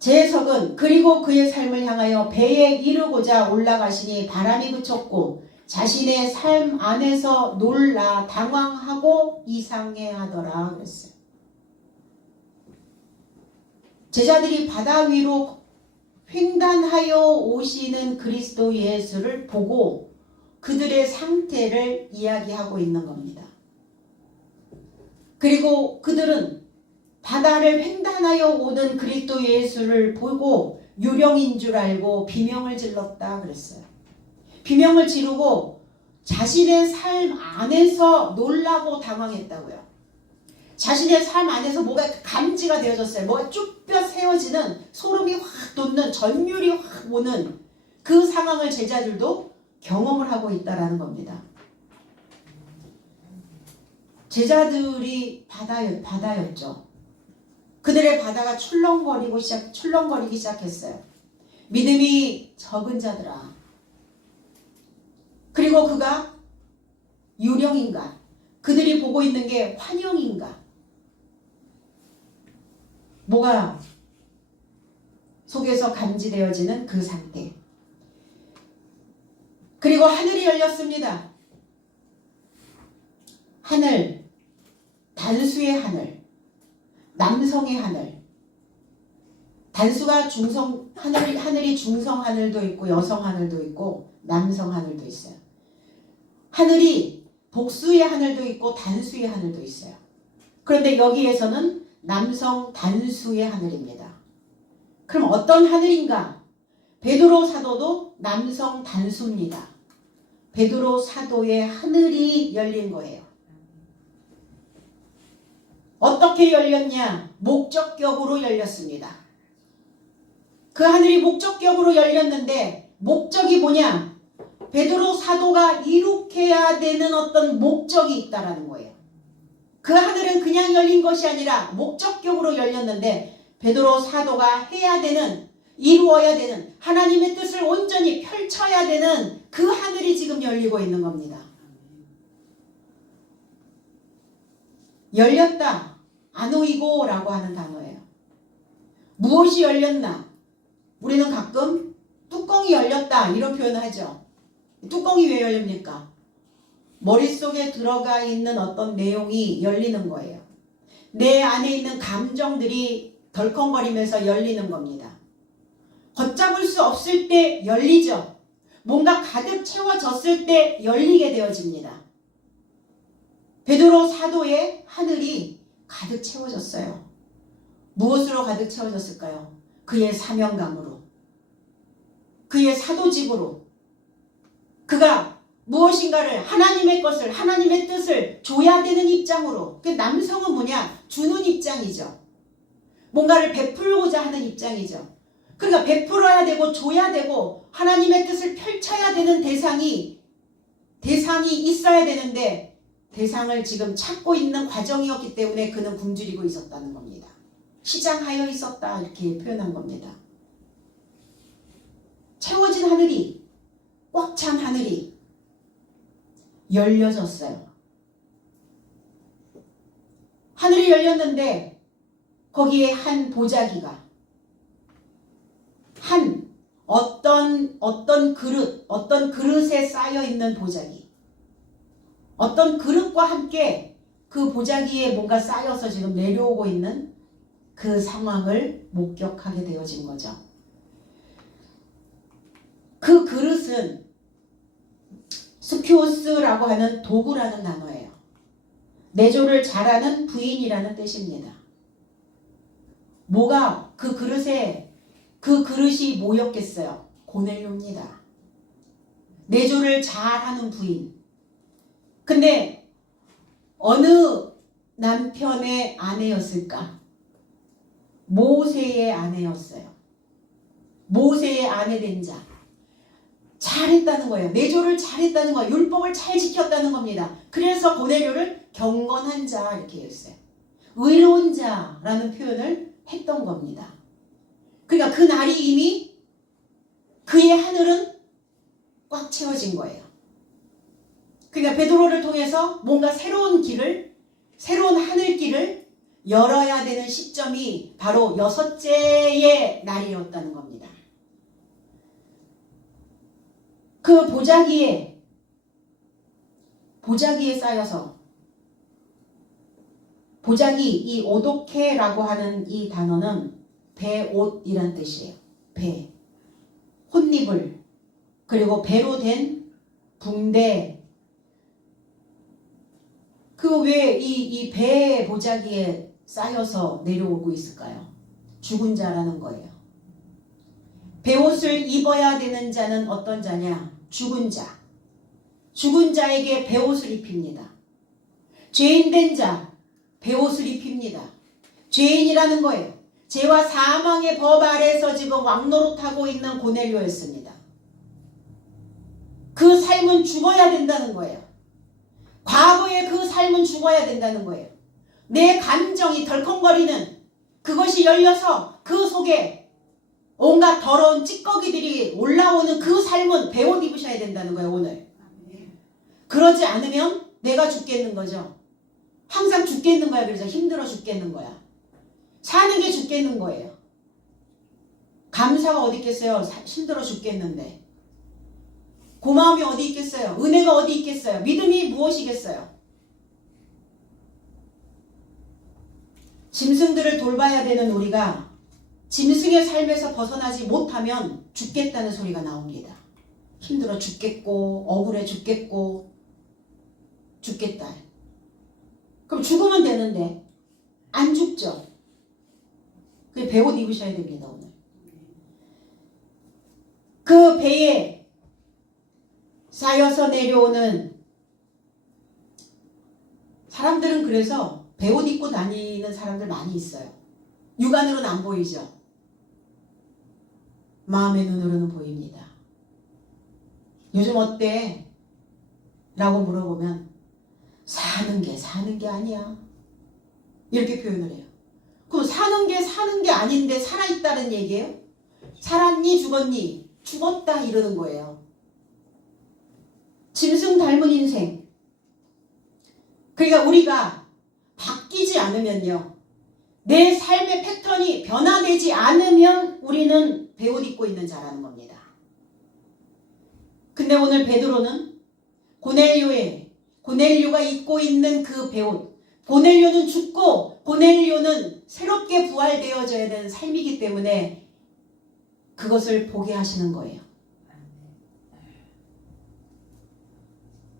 제 해석은 그리고 그의 삶을 향하여 배에 이르고자 올라가시니 바람이 그쳤고 자신의 삶 안에서 놀라 당황하고 이상해하더라 그랬어요. 제자들이 바다 위로 횡단하여 오시는 그리스도 예수를 보고 그들의 상태를 이야기하고 있는 겁니다. 그리고 그들은 바다를 횡단하여 오는 그리스도 예수를 보고 유령인 줄 알고 비명을 질렀다 그랬어요. 비명을 지르고 자신의 삶 안에서 놀라고 당황했다고요. 자신의 삶 안에서 뭐가 감지가 되어졌어요. 뭐가 쭈뼛 세워지는, 소름이 확 돋는, 전율이 확 오는 그 상황을 제자들도 경험을 하고 있다라는 겁니다. 제자들이 바다였죠. 그들의 바다가 출렁거리기 시작했어요. 믿음이 적은 자들아. 그리고 그가 유령인가? 그들이 보고 있는 게 환영인가? 뭐가 속에서 감지되어지는 그 상태. 그리고 하늘이 열렸습니다. 하늘, 단수의 하늘, 남성의 하늘. 단수가 중성, 하늘이 중성 하늘도 있고 여성 하늘도 있고 남성 하늘도 있어요. 하늘이 복수의 하늘도 있고 단수의 하늘도 있어요. 그런데 여기에서는 남성 단수의 하늘입니다. 그럼 어떤 하늘인가? 베드로 사도도 남성 단수입니다. 베드로 사도의 하늘이 열린 거예요. 어떻게 열렸냐? 목적격으로 열렸습니다. 그 하늘이 목적격으로 열렸는데 목적이 뭐냐? 베드로 사도가 이룩해야 되는 어떤 목적이 있다라는 거예요. 그 하늘은 그냥 열린 것이 아니라 목적격으로 열렸는데 베드로 사도가 해야 되는, 이루어야 되는, 하나님의 뜻을 온전히 펼쳐야 되는 그 하늘이 지금 열리고 있는 겁니다. 열렸다. 아노이고라고 하는 단어예요. 무엇이 열렸나? 우리는 가끔 뚜껑이 열렸다 이런 표현을 하죠. 뚜껑이 왜 열립니까? 머릿속에 들어가 있는 어떤 내용이 열리는 거예요. 내 안에 있는 감정들이 덜컹거리면서 열리는 겁니다. 걷잡을 수 없을 때 열리죠. 뭔가 가득 채워졌을 때 열리게 되어집니다. 베드로 사도의 하늘이 가득 채워졌어요. 무엇으로 가득 채워졌을까요? 그의 사명감으로, 그의 사도직으로, 그가 무엇인가를, 하나님의 것을, 하나님의 뜻을 줘야 되는 입장으로. 그 남성은 뭐냐? 주는 입장이죠. 뭔가를 베풀고자 하는 입장이죠. 그러니까 베풀어야 되고 줘야 되고 하나님의 뜻을 펼쳐야 되는 대상이 있어야 되는데 대상을 지금 찾고 있는 과정이었기 때문에 그는 굶주리고 있었다는 겁니다. 시장하여 있었다 이렇게 표현한 겁니다. 채워진 하늘이, 꽉 찬 하늘이 열려졌어요. 하늘이 열렸는데 거기에 한 보자기가, 어떤 그릇에 쌓여 있는 보자기, 어떤 그릇과 함께 그 보자기에 뭔가 쌓여서 지금 내려오고 있는 그 상황을 목격하게 되어진 거죠. 그 그릇은 스큐오스라고 하는 도구라는 단어예요. 내조를 잘하는 부인이라는 뜻입니다. 뭐가 그 그릇이 뭐였겠어요? 고넬료입니다. 내조를 잘하는 부인. 근데 어느 남편의 아내였을까? 모세의 아내였어요. 모세의 아내 된 자. 잘했다는 거예요. 내조를 잘했다는 거예요. 율법을 잘 지켰다는 겁니다. 그래서 고넬료를 경건한 자 이렇게 했어요. 의로운 자라는 표현을 했던 겁니다. 그러니까 그 날이 이미 그의 하늘은 꽉 채워진 거예요. 그러니까 베드로를 통해서 뭔가 새로운 하늘길을 열어야 되는 시점이 바로 6째의 날이었다는 겁니다. 그 보자기에 쌓여서, 보자기, 이 오도케라고 하는 이 단어는 배옷이란 뜻이에요. 배, 혼잎을, 그리고 배로 된 붕대. 그 왜 이 배 보자기에 쌓여서 내려오고 있을까요? 죽은 자라는 거예요. 베옷을 입어야 되는 자는 어떤 자냐? 죽은 자. 죽은 자에게 베옷을 입힙니다. 죄인된 자, 베옷을 입힙니다. 죄인이라는 거예요. 죄와 사망의 법 아래서 지금 왕노릇하고 있는 고넬료였습니다. 그 삶은 죽어야 된다는 거예요. 과거의 그 삶은 죽어야 된다는 거예요. 내 감정이 덜컹거리는 그것이 열려서 그 속에 온갖 더러운 찌꺼기들이 올라오는 그 삶은 베옷 입으셔야 된다는 거예요. 오늘. 그러지 않으면 내가 죽겠는 거죠. 항상 죽겠는 거야. 그래서 힘들어 죽겠는 거야. 사는 게 죽겠는 거예요. 감사가 어디 있겠어요? 힘들어 죽겠는데. 고마움이 어디 있겠어요? 은혜가 어디 있겠어요? 믿음이 무엇이겠어요? 짐승들을 돌봐야 되는 우리가 짐승의 삶에서 벗어나지 못하면 죽겠다는 소리가 나옵니다. 힘들어 죽겠고 억울해 죽겠고 죽겠다. 그럼 죽으면 되는데 안 죽죠. 그 베옷 입으셔야 됩니다. 오늘. 그 배에 쌓여서 내려오는 사람들은 그래서 베옷 입고 다니는 사람들 많이 있어요. 육안으로는 안 보이죠. 마음의 눈으로는 보입니다. 요즘 어때? 라고 물어보면 사는 게 아니야. 이렇게 표현을 해요. 그럼 사는 게 아닌데 살아있다는 얘기예요? 살았니 죽었니? 죽었다 이러는 거예요. 짐승 닮은 인생. 그러니까 우리가 바뀌지 않으면요. 내 삶의 패턴이 변화되지 않으면 우리는 베옷 입고 있는 자라는 겁니다. 근데 오늘 베드로는 고넬료가 입고 있는 그 베옷, 고넬료는 죽고 고넬료는 새롭게 부활되어져야 되는 삶이기 때문에 그것을 보게 하시는 거예요.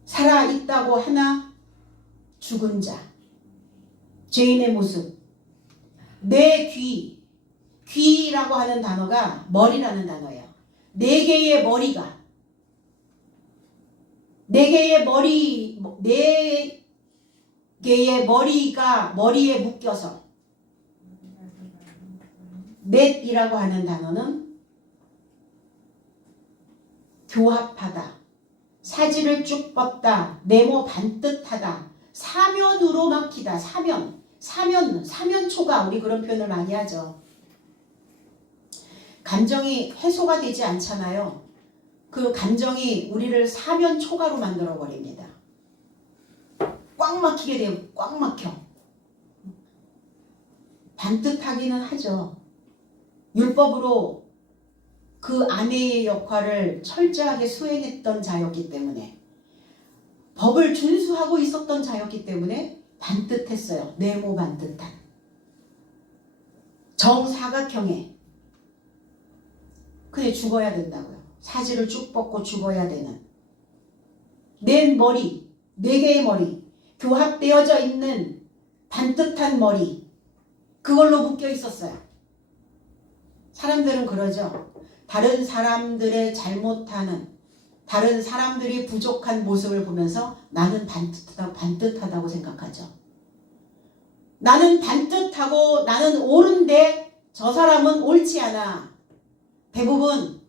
살아있다고 하나 죽은 자, 죄인의 모습. 내 귀라고 하는 단어가 머리라는 단어예요. 네 개의 머리가 머리에 묶여서 넷이라고 하는 단어는 교합하다, 사지를 쭉 뻗다, 네모 반듯하다, 사면으로 막히다. 사면초가 우리 그런 표현을 많이 하죠. 감정이 해소가 되지 않잖아요. 그 감정이 우리를 사면초가로 만들어 버립니다. 꽉 막히게 돼요. 꽉 막혀. 반듯하기는 하죠. 율법으로 그 아내의 역할을 철저하게 수행했던 자였기 때문에, 법을 준수하고 있었던 자였기 때문에 반듯했어요. 네모 반듯한. 정사각형에. 근데 죽어야 된다고요. 사지를 쭉 뻗고 죽어야 되는. 네 개의 머리, 교합되어져 있는 반듯한 머리, 그걸로 묶여 있었어요. 사람들은 그러죠. 다른 사람들의 잘못하는, 다른 사람들이 부족한 모습을 보면서 나는 반듯하다고 생각하죠. 나는 반듯하고 나는 옳은데 저 사람은 옳지 않아. 대부분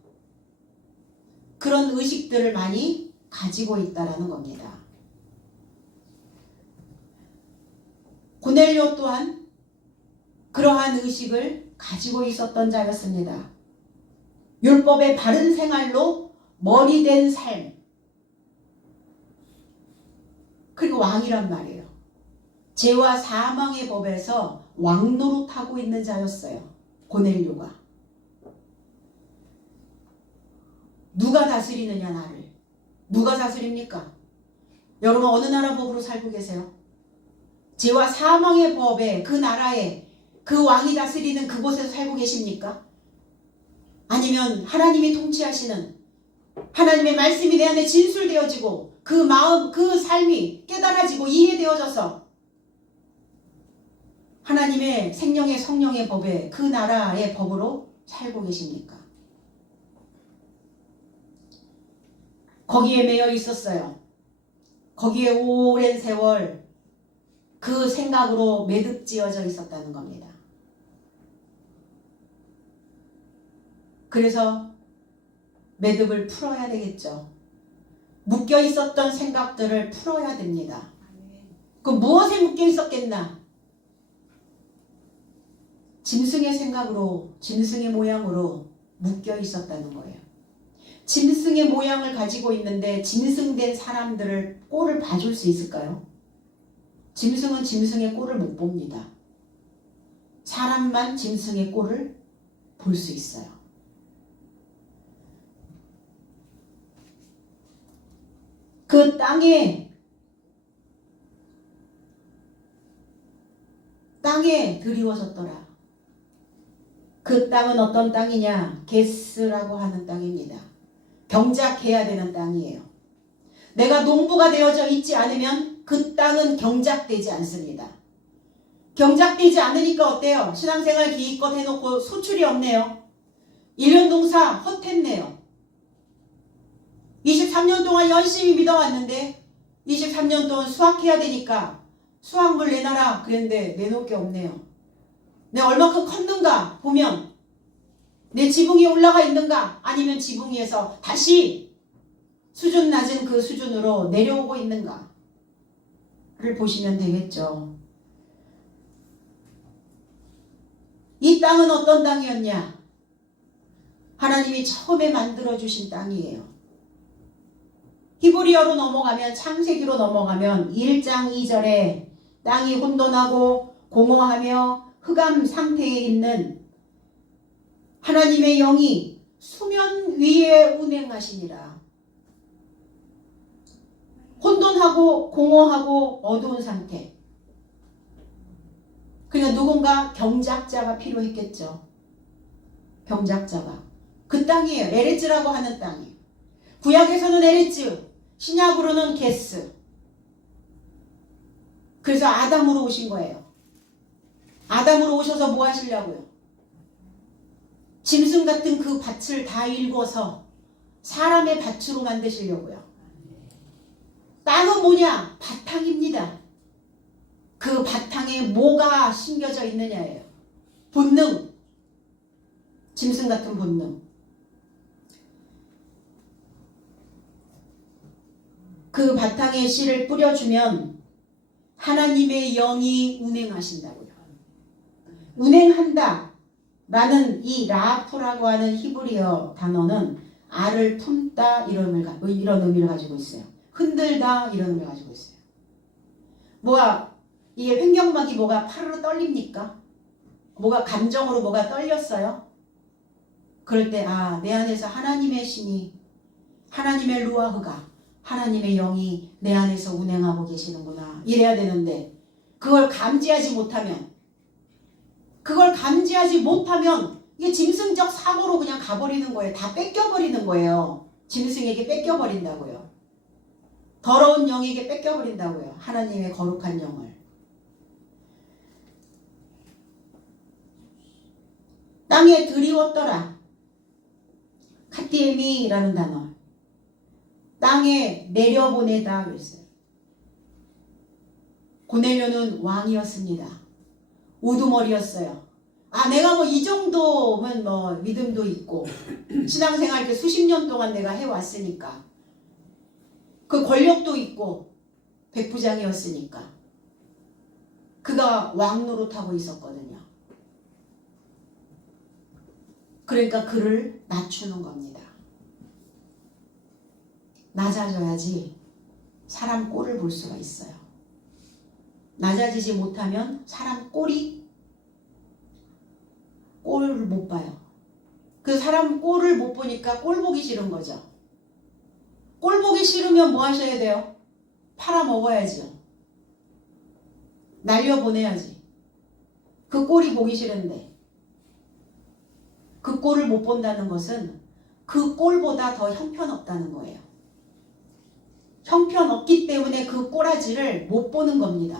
그런 의식들을 많이 가지고 있다라는 겁니다. 고넬료 또한 그러한 의식을 가지고 있었던 자였습니다. 율법의 바른 생활로 머리된 삶. 그리고 왕이란 말이에요. 죄와 사망의 법에서 왕노릇하고 있는 자였어요. 고넬료가. 누가 다스리느냐 나를. 누가 다스립니까? 여러분 어느 나라 법으로 살고 계세요? 죄와 사망의 법에 그 나라에 그 왕이 다스리는 그곳에서 살고 계십니까? 아니면 하나님이 통치하시는 하나님의 말씀이 내 안에 진술되어지고 그 마음, 그 삶이 깨달아지고 이해되어져서 하나님의 생명의 성령의 법에 그 나라의 법으로 살고 계십니까? 거기에 매여 있었어요. 거기에 오랜 세월 그 생각으로 매듭지어져 있었다는 겁니다. 그래서 매듭을 풀어야 되겠죠. 묶여 있었던 생각들을 풀어야 됩니다. 그 무엇에 묶여 있었겠나? 짐승의 생각으로, 짐승의 모양으로 묶여 있었다는 거예요. 짐승의 모양을 가지고 있는데 짐승된 사람들을 꼴을 봐줄 수 있을까요? 짐승은 짐승의 꼴을 못 봅니다. 사람만 짐승의 꼴을 볼 수 있어요. 그 땅에 드리워졌더라. 그 땅은 어떤 땅이냐? 게스라고 하는 땅입니다. 경작해야 되는 땅이에요. 내가 농부가 되어져 있지 않으면 그 땅은 경작되지 않습니다. 경작되지 않으니까 어때요? 신앙생활 기껏 해놓고 소출이 없네요. 1년 동사 헛했네요. 23년 동안 열심히 믿어왔는데 23년 동안 수확해야 되니까 수확물 내놔라 그랬는데 내놓을 게 없네요. 내가 얼마큼 컸는가 보면 내 지붕이 올라가 있는가 아니면 지붕 위에서 다시 수준 낮은 그 수준으로 내려오고 있는가를 보시면 되겠죠. 이 땅은 어떤 땅이었냐? 하나님이 처음에 만들어주신 땅이에요. 히브리어로 넘어가면 창세기로 넘어가면 1장 2절에 땅이 혼돈하고 공허하며 흑암 상태에 있는 하나님의 영이 수면 위에 운행하시니라. 혼돈하고 공허하고 어두운 상태. 그러니까 누군가 경작자가 필요했겠죠. 경작자가. 그 땅이에요. 에레츠라고 하는 땅이에요. 구약에서는 에레츠, 신약으로는 게스. 그래서 아담으로 오신 거예요. 아담으로 오셔서 뭐 하시려고요? 짐승 같은 그 밭을 다 일궈서 사람의 밭으로 만드시려고요. 땅은 뭐냐? 바탕입니다. 그 바탕에 뭐가 심겨져 있느냐예요. 본능. 짐승 같은 본능. 그 바탕에 씨를 뿌려주면 하나님의 영이 운행하신다고요. 운행한다 라는 이 라프라고 하는 히브리어 단어는 알을 품다 이런 의미를 가지고 있어요. 흔들다 이런 의미를 가지고 있어요. 뭐가 이게 횡격막이 뭐가 파르르 떨립니까? 뭐가 감정으로 뭐가 떨렸어요? 그럴 때 내 안에서 하나님의 신이 하나님의 루아흐가 하나님의 영이 내 안에서 운행하고 계시는구나 이래야 되는데 그걸 감지하지 못하면 이게 짐승적 사고로 그냥 가버리는 거예요. 다 뺏겨버리는 거예요. 짐승에게 뺏겨버린다고요. 더러운 영에게 뺏겨버린다고요. 하나님의 거룩한 영을. 땅에 드리웠더라. 카티에미라는 단어. 땅에 내려보내다 그랬어요. 고넬료는 왕이었습니다. 우두머리였어요. 내가 뭐 이 정도면 뭐 믿음도 있고 신앙생활 이렇게 수십 년 동안 내가 해왔으니까 그 권력도 있고 백부장이었으니까 그가 왕 노릇하고 있었거든요. 그러니까 그를 낮추는 겁니다. 낮아져야지 사람 꼴을 볼 수가 있어요. 낮아지지 못하면 사람 꼴을 못 봐요. 그 사람 꼴을 못 보니까 꼴 보기 싫은 거죠. 꼴 보기 싫으면 뭐 하셔야 돼요? 팔아먹어야지요. 날려보내야지. 그 꼴이 보기 싫은데 그 꼴을 못 본다는 것은 그 꼴보다 더 형편없다는 거예요. 형편없기 때문에 그 꼬라지를 못 보는 겁니다.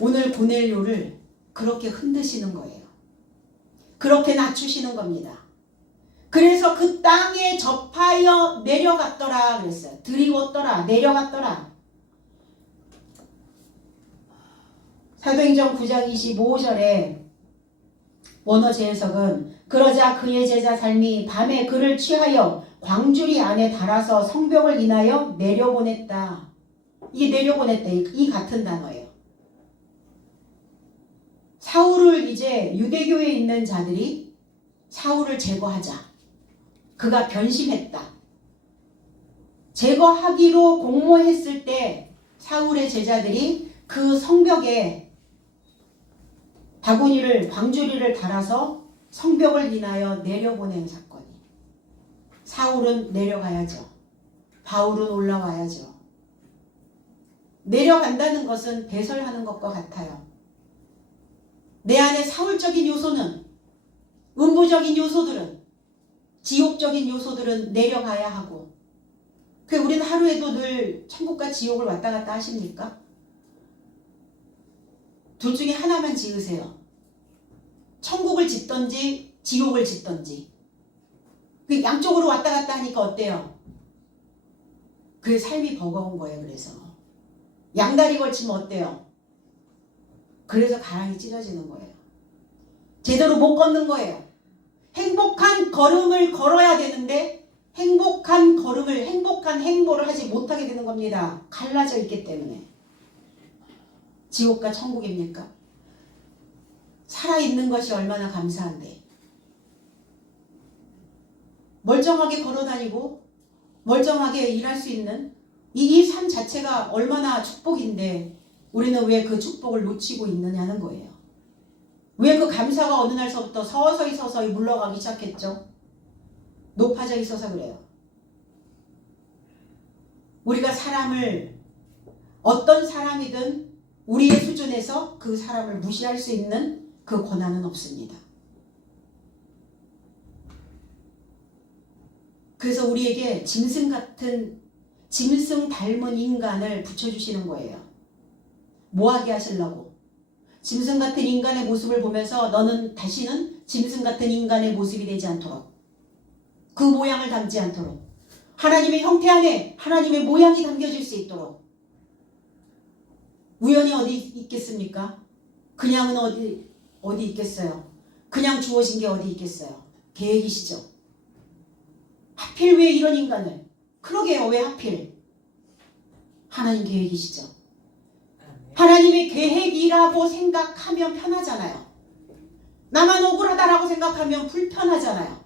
오늘 고넬료를 그렇게 흔드시는 거예요. 그렇게 낮추시는 겁니다. 그래서 그 땅에 접하여 내려갔더라 그랬어요. 들이웠더라, 내려갔더라. 사도행전 9장 25절에 원어 재해석은 그러자 그의 제자 삶이 밤에 그를 취하여 광주리 안에 달아서 성벽을 인하여 내려보냈다. 이게 내려보냈다. 이 같은 단어예요. 사울을 이제 유대교에 있는 자들이 사울을 제거하자. 그가 변심했다. 제거하기로 공모했을 때 사울의 제자들이 그 성벽에 바구니를 광주리를 달아서 성벽을 인하여 내려보낸 사건이. 사울은 내려가야죠. 바울은 올라와야죠. 내려간다는 것은 배설하는 것과 같아요. 내 안에 사울적인 요소는, 음부적인 요소들은, 지옥적인 요소들은 내려가야 하고, 우리는 하루에도 늘 천국과 지옥을 왔다 갔다 하십니까? 둘 중에 하나만 지으세요. 천국을 짓던지 지옥을 짓던지. 양쪽으로 왔다 갔다 하니까 어때요? 그 삶이 버거운 거예요. 그래서 양다리 걸치면 어때요? 그래서 가랑이 찢어지는 거예요. 제대로 못 걷는 거예요. 행복한 걸음을 걸어야 되는데 행복한 걸음을, 행복한 행보를 하지 못하게 되는 겁니다. 갈라져 있기 때문에. 지옥과 천국입니까? 살아있는 것이 얼마나 감사한데. 멀쩡하게 걸어다니고 멀쩡하게 일할 수 있는 이 삶 자체가 얼마나 축복인데 우리는 왜 그 축복을 놓치고 있느냐는 거예요. 왜 그 감사가 어느 날서부터 서서히 물러가기 시작했죠? 높아져 있어서 그래요. 우리가 사람을, 어떤 사람이든 우리의 수준에서 그 사람을 무시할 수 있는 그 권한은 없습니다. 그래서 우리에게 짐승 닮은 인간을 붙여주시는 거예요. 뭐하게 하시려고? 짐승 같은 인간의 모습을 보면서 너는 다시는 짐승 같은 인간의 모습이 되지 않도록, 그 모양을 담지 않도록, 하나님의 형태 안에 하나님의 모양이 담겨질 수 있도록. 우연히 어디 있겠습니까? 그냥은 어디 있겠어요? 그냥 주어진 게 어디 있겠어요? 계획이시죠. 하필 왜 이런 인간을? 그러게요. 왜 하필? 하나님 계획이시죠. 하나님의 계획이라고 생각하면 편하잖아요. 나만 억울하다라고 생각하면 불편하잖아요.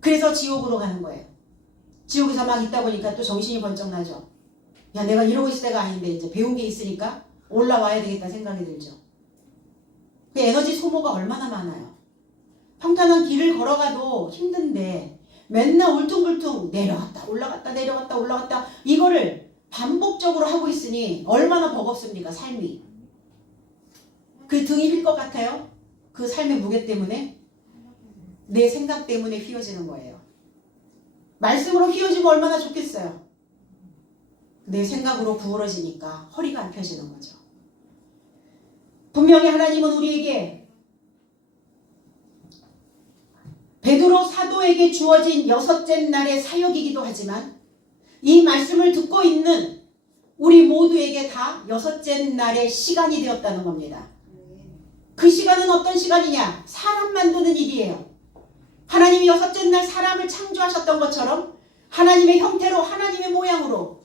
그래서 지옥으로 가는 거예요. 지옥에서 막 있다 보니까 또 정신이 번쩍 나죠. 야, 내가 이러고 있을 때가 아닌데 이제 배운 게 있으니까 올라와야 되겠다 생각이 들죠. 그 에너지 소모가 얼마나 많아요. 평탄한 길을 걸어가도 힘든데 맨날 울퉁불퉁 내려갔다 올라갔다 내려갔다 올라갔다 이거를 반복적으로 하고 있으니 얼마나 버겁습니까? 삶이. 그 등이 휠 것 같아요. 그 삶의 무게 때문에, 내 생각 때문에 휘어지는 거예요. 말씀으로 휘어지면 얼마나 좋겠어요. 내 생각으로 구부러지니까 허리가 안 펴지는 거죠. 분명히 하나님은 우리에게 베드로 사도에게 주어진 6째 날의 사역이기도 하지만 이 말씀을 듣고 있는 우리 모두에게 다 6째 날의 시간이 되었다는 겁니다. 그 시간은 어떤 시간이냐? 사람 만드는 일이에요. 하나님이 6째 날 사람을 창조하셨던 것처럼 하나님의 형태로, 하나님의 모양으로.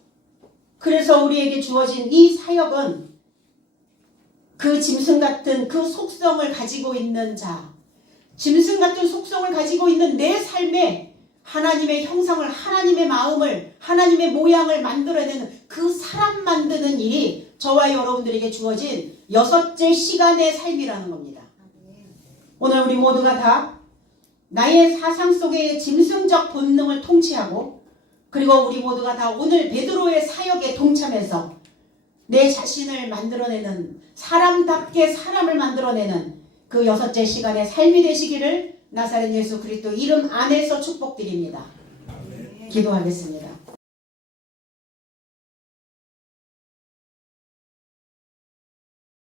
그래서 우리에게 주어진 이 사역은 그 짐승 같은 그 속성을 가지고 있는 자, 짐승 같은 속성을 가지고 있는 내 삶에 하나님의 형상을, 하나님의 마음을, 하나님의 모양을 만들어내는 그 사람 만드는 일이 저와 여러분들에게 주어진 6째 시간의 삶이라는 겁니다. 오늘 우리 모두가 다 나의 사상 속의 짐승적 본능을 통치하고, 그리고 우리 모두가 다 오늘 베드로의 사역에 동참해서 내 자신을 만들어내는, 사람답게 사람을 만들어내는 그 6째 시간의 삶이 되시기를 나사렛 예수 그리스도 이름 안에서 축복드립니다. 기도하겠습니다.